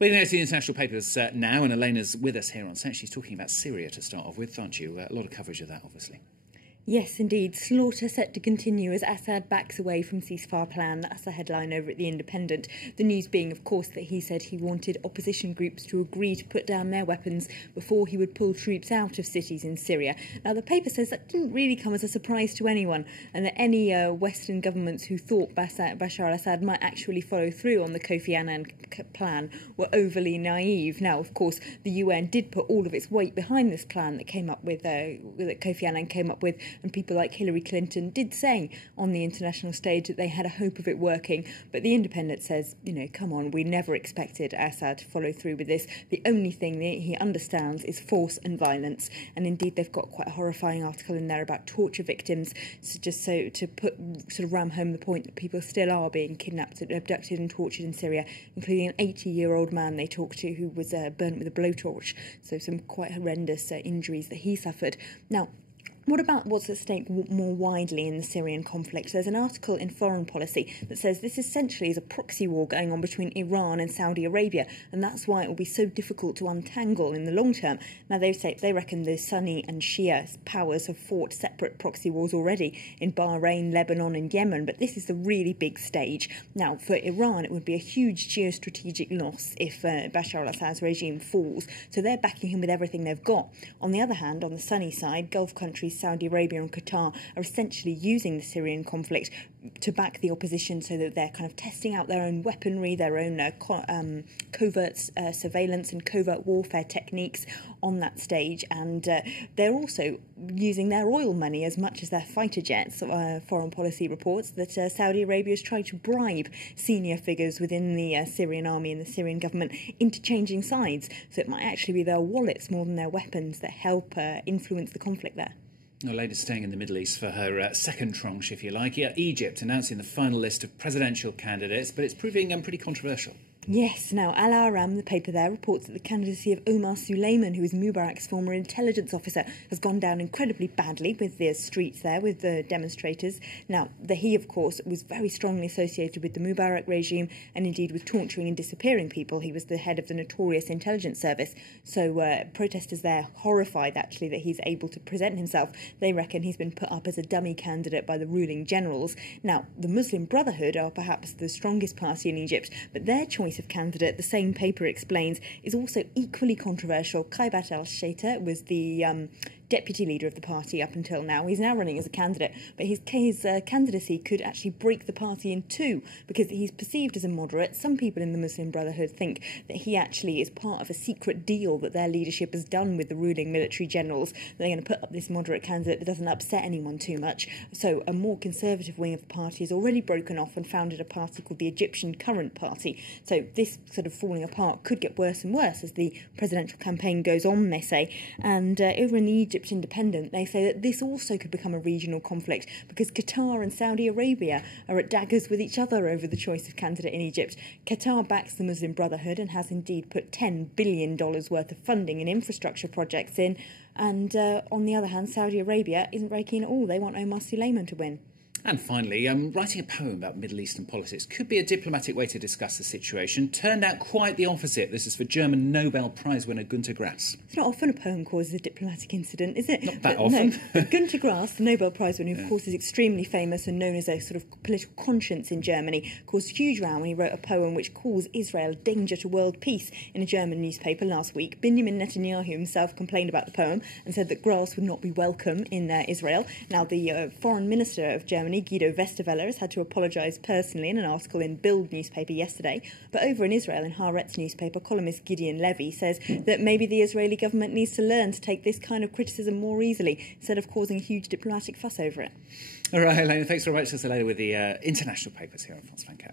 We're going to the international papers now, and Elena's with us here on set. She's talking about Syria to start off with, aren't you? A lot of coverage of that, obviously. Yes, indeed. Slaughter set to continue as Assad backs away from ceasefire plan. That's the headline over at The Independent. The news being, of course, that he said he wanted opposition groups to agree to put down their weapons before he would pull troops out of cities in Syria. Now, the paper says that didn't really come as a surprise to anyone, and that any Western governments who thought Bashar al-Assad might actually follow through on the Kofi Annan plan were overly naive. Now, of course, the UN did put all of its weight behind this plan that came up with that Kofi Annan came up with. And people like Hillary Clinton did say on the international stage that they had a hope of it working. But The Independent says, come on, we never expected Assad to follow through with this. The only thing that he understands is force and violence. And indeed, they've got quite a horrifying article in there about torture victims, so to ram home the point that people still are being kidnapped, abducted and tortured in Syria, including an 80-year-old man they talked to who was burnt with a blowtorch. So some quite horrendous injuries that he suffered. Now, what about what's at stake more widely in the Syrian conflict? There's an article in Foreign Policy that says this essentially is a proxy war going on between Iran and Saudi Arabia, and that's why it will be so difficult to untangle in the long term. Now, they reckon the Sunni and Shia powers have fought separate proxy wars already in Bahrain, Lebanon and Yemen, but this is the really big stage. Now, for Iran, it would be a huge geostrategic loss if Bashar al-Assad's regime falls, so they're backing him with everything they've got. On the other hand, on the Sunni side, Gulf countries Saudi Arabia and Qatar are essentially using the Syrian conflict to back the opposition, so that they're kind of testing out their own weaponry, their own covert surveillance and covert warfare techniques on that stage, and they're also using their oil money as much as their fighter jets. Foreign Policy reports that Saudi Arabia is trying to bribe senior figures within the Syrian army and the Syrian government into changing sides, so it might actually be their wallets more than their weapons that help influence the conflict there. Elena's staying in the Middle East for her second tranche, if you like. Egypt announcing the final list of presidential candidates, but it's proving pretty controversial. Yes, now Al Ahram, the paper there, reports that the candidacy of Omar Suleiman, who is Mubarak's former intelligence officer, has gone down incredibly badly with the streets there, with the demonstrators. Now, he, of course, was very strongly associated with the Mubarak regime and indeed with torturing and disappearing people. He was the head of the notorious intelligence service. So protesters there horrified, actually, that he's able to present himself. They reckon he's been put up as a dummy candidate by the ruling generals. Now, the Muslim Brotherhood are perhaps the strongest party in Egypt, but their choice of candidate, the same paper explains, is also equally controversial. Kaibat al-Shaita was the deputy leader of the party up until now. He's now running as a candidate, but his candidacy could actually break the party in two, because he's perceived as a moderate. Some people in the Muslim Brotherhood think that he actually is part of a secret deal that their leadership has done with the ruling military generals. They're going to put up this moderate candidate that doesn't upset anyone too much. So a more conservative wing of the party has already broken off and founded a party called the Egyptian Current Party. So this sort of falling apart could get worse and worse as the presidential campaign goes on, they say. And over in the Egypt Independent, they say that this also could become a regional conflict, because Qatar and Saudi Arabia are at daggers with each other over the choice of candidate in Egypt. Qatar backs the Muslim Brotherhood and has indeed put $10 billion worth of funding in infrastructure projects in. And on the other hand, Saudi Arabia isn't very keen at all. They want Omar Suleiman to win. And finally, writing a poem about Middle Eastern politics could be a diplomatic way to discuss the situation. Turned out quite the opposite. This is for German Nobel Prize winner Günter Grass. It's not often a poem causes a diplomatic incident, is it? Not that often. No. Günter Grass, the Nobel Prize winner, who of course is extremely famous and known as a sort of political conscience in Germany, caused a huge row when he wrote a poem which calls Israel a danger to world peace in a German newspaper last week. Benjamin Netanyahu himself complained about the poem and said that Grass would not be welcome in Israel. Now, the foreign minister of Germany, Guido Westerwelle, has had to apologise personally in an article in Bild newspaper yesterday. But over in Israel, in Haaretz newspaper, columnist Gideon Levy says that maybe the Israeli government needs to learn to take this kind of criticism more easily, instead of causing a huge diplomatic fuss over it. All right, Elena, thanks very much. That's Elena with the international papers here on France 24.